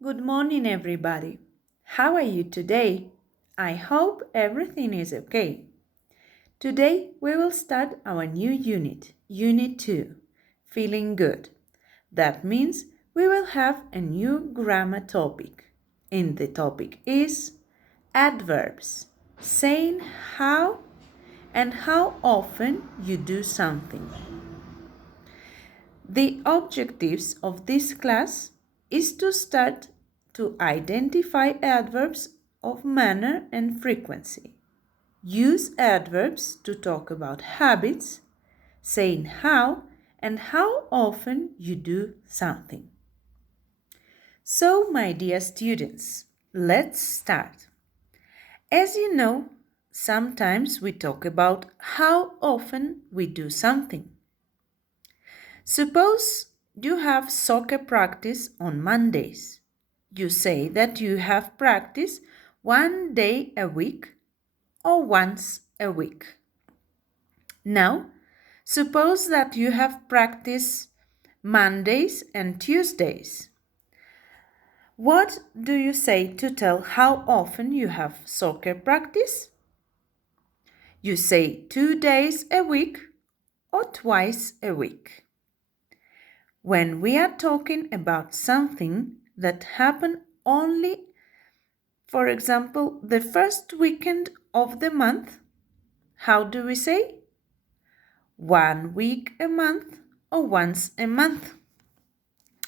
Good morning, everybody. How are you today? I hope everything is okay. Today we will start our new unit, Unit 2, Feeling Good. That means we will have a new grammar topic. And the topic is adverbs, saying how and how often you do something. The objectives of this class is to start to identify adverbs of manner and frequency. Use adverbs to talk about habits, saying how and how often you do something. So, my dear students, let's start. As you know, sometimes we talk about how often we do something. Suppose you have soccer practice on Mondays. You say that you have practice 1 day a week or once a week. Now, suppose that you have practice Mondays and Tuesdays. What do you say to tell how often you have soccer practice? You say 2 days a week or twice a week. When we are talking about something that happened only, for example, the first weekend of the month, how do we say? 1 week a month or once a month.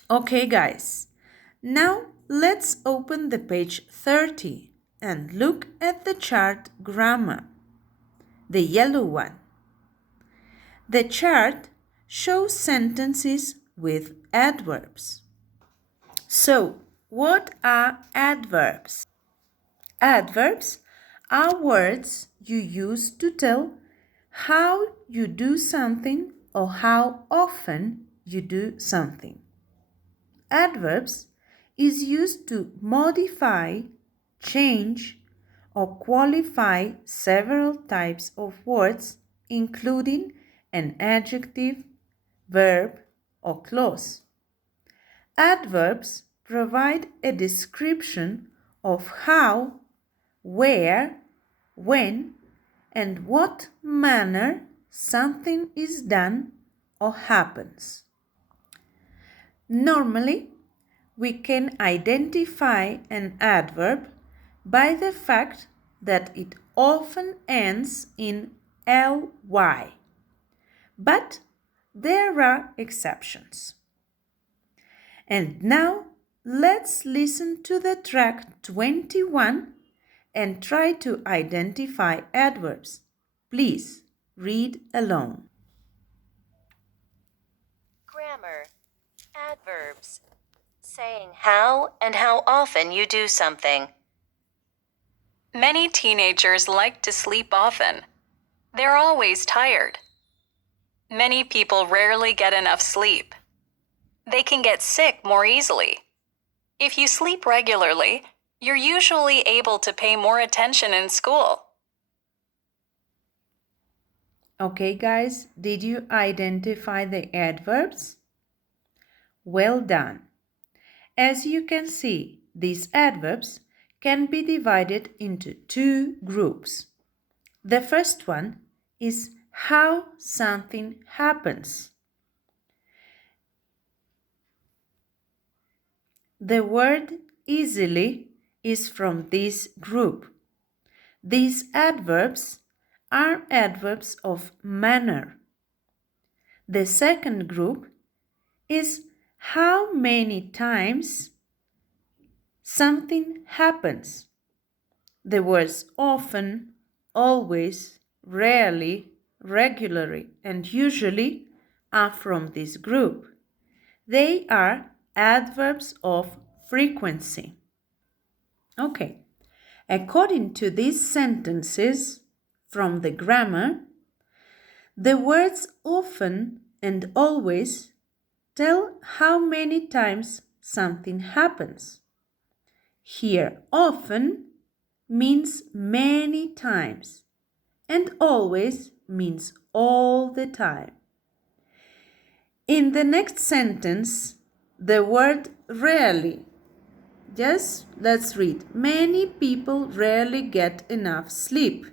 Okay, guys, now let's open the page 30 and look at the chart grammar, the yellow one. The chart shows sentences with adverbs. So, what are adverbs? Adverbs are words you use to tell how you do something or how often you do something. Adverbs is used to modify, change, or qualify several types of words, including an adjective, verb, or clause. Adverbs provide a description of how, where, when, and what manner something is done or happens. Normally, we can identify an adverb by the fact that it often ends in ly, but there are exceptions. And now, let's listen to the track 21 and try to identify adverbs. Please read along. Grammar. Adverbs. Saying how and how often you do something. Many teenagers like to sleep often. They're always tired. Many people rarely get enough sleep. They can get sick more easily. If you sleep regularly, you're usually able to pay more attention in school. Okay, guys, did you identify the adverbs? Well done. As you can see, these adverbs can be divided into two groups. The first one is how something happens. The word easily is from this group. These adverbs are adverbs of manner. The second group is how many times something happens. The words often, always, rarely, regularly, and usually are from this group. They are adverbs of frequency. Okay, according to these sentences from the grammar, the words often and always tell how many times something happens. Here, often means many times and always means all the time. In the next sentence, the word rarely Yes, let's read. Many people rarely get enough sleep.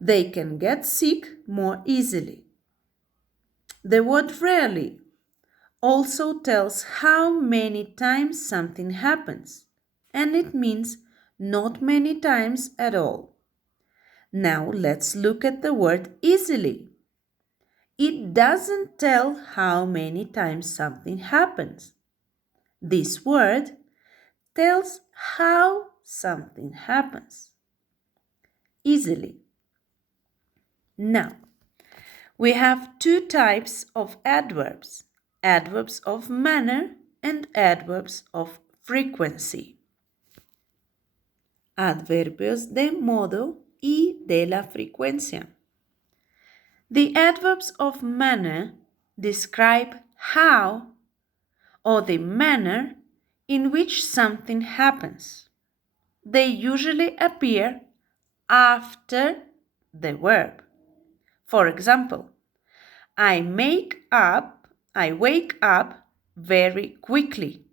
They can get sick more easily. The word rarely also tells how many times something happens, and it means not many times at all. Now let's look at the word easily. It doesn't tell how many times something happens. This word tells how something happens easily. Now, we have two types of adverbs, adverbs of manner and adverbs of frequency. Adverbios de modo y de la frecuencia. The adverbs of manner describe how or the manner in which something happens. They usually appear after the verb. For example, I wake up very quickly.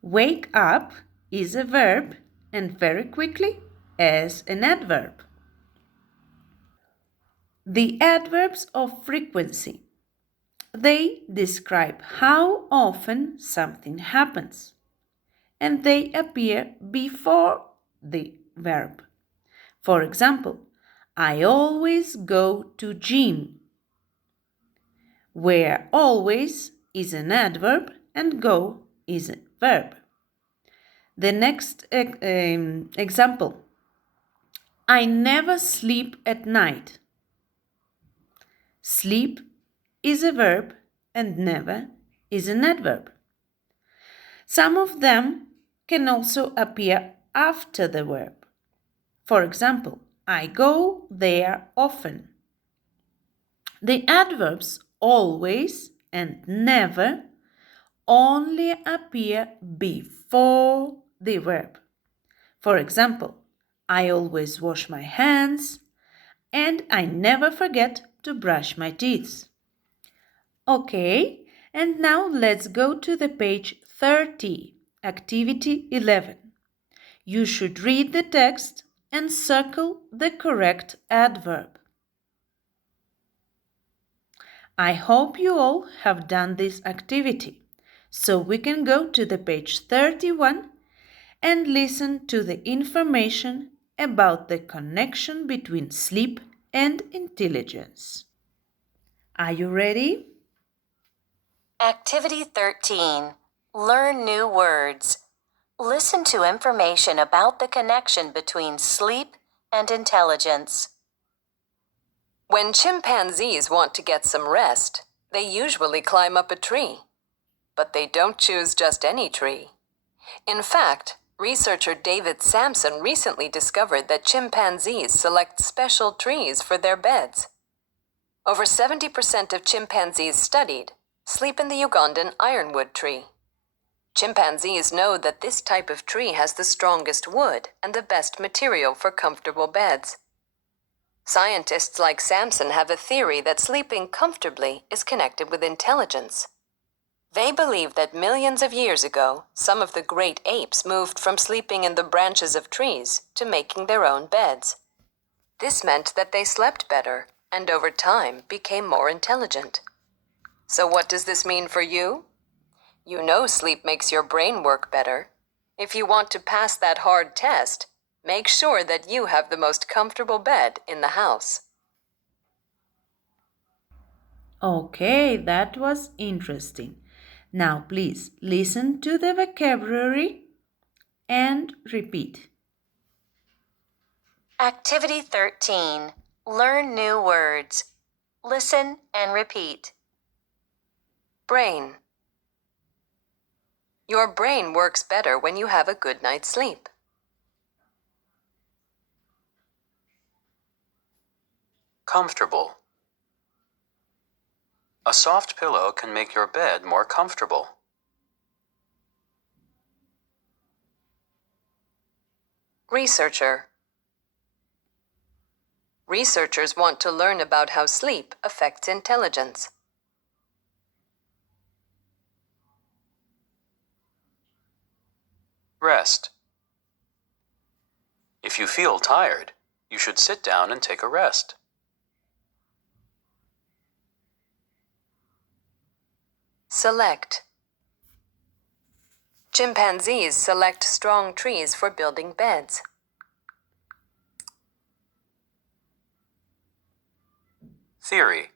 Wake up is a verb and very quickly is an adverb. The adverbs of frequency. They describe how often something happens and they appear before the verb. For example, I always go to gym, where always is an adverb and go is a verb. The next example, I never sleep at night. Sleep is a verb and never is an adverb. Some of them can also appear after the verb. For example, I go there often. The adverbs always and never only appear before the verb. For example, I always wash my hands and I never forget to brush my teeth. Okay, and now let's go to the page 30, activity 11. You should read the text and circle the correct adverb. I hope you all have done this activity, so we can go to the page 31 and listen to the information about the connection between sleep and intelligence. Are you ready? Activity 13. Learn new words. Listen to information about the connection between sleep and intelligence. When chimpanzees want to get some rest, they usually climb up a tree. But they don't choose just any tree. In fact, researcher David Sampson recently discovered that chimpanzees select special trees for their beds. Over 70% of chimpanzees studied sleep in the Ugandan ironwood tree. Chimpanzees know that this type of tree has the strongest wood and the best material for comfortable beds. Scientists like Sampson have a theory that sleeping comfortably is connected with intelligence. They believe that millions of years ago, some of the great apes moved from sleeping in the branches of trees to making their own beds. This meant that they slept better and over time became more intelligent. So what does this mean for you? You know sleep makes your brain work better. If you want to pass that hard test, make sure that you have the most comfortable bed in the house. Okay, that was interesting. Now, please listen to the vocabulary and repeat. Activity 13. Learn new words. Listen and repeat. Brain. Your brain works better when you have a good night's sleep. Comfortable. A soft pillow can make your bed more comfortable. Researcher. Researchers want to learn about how sleep affects intelligence. Rest. If you feel tired, you should sit down and take a rest. Select. Chimpanzees select strong trees for building beds. Theory.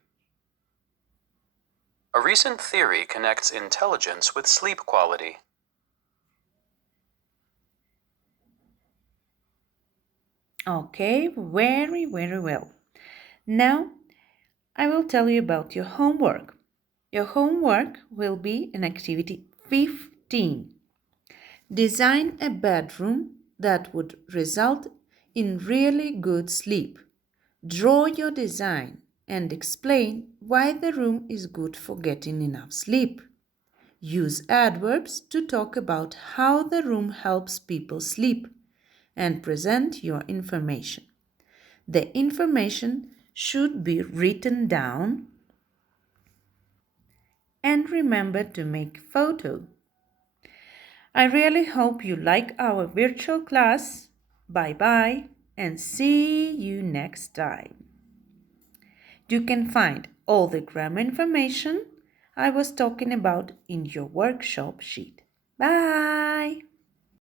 A recent theory connects intelligence with sleep quality. Okay, very, very well. Now, I will tell you about your homework. Your homework will be in activity 15. Design a bedroom that would result in really good sleep. Draw your design and explain why the room is good for getting enough sleep. Use adverbs to talk about how the room helps people sleep and present your information. The information should be written down and remember to make photo. I really hope you like our virtual class. Bye bye and see you next time. You can find all the grammar information I was talking about in your workshop sheet. Bye!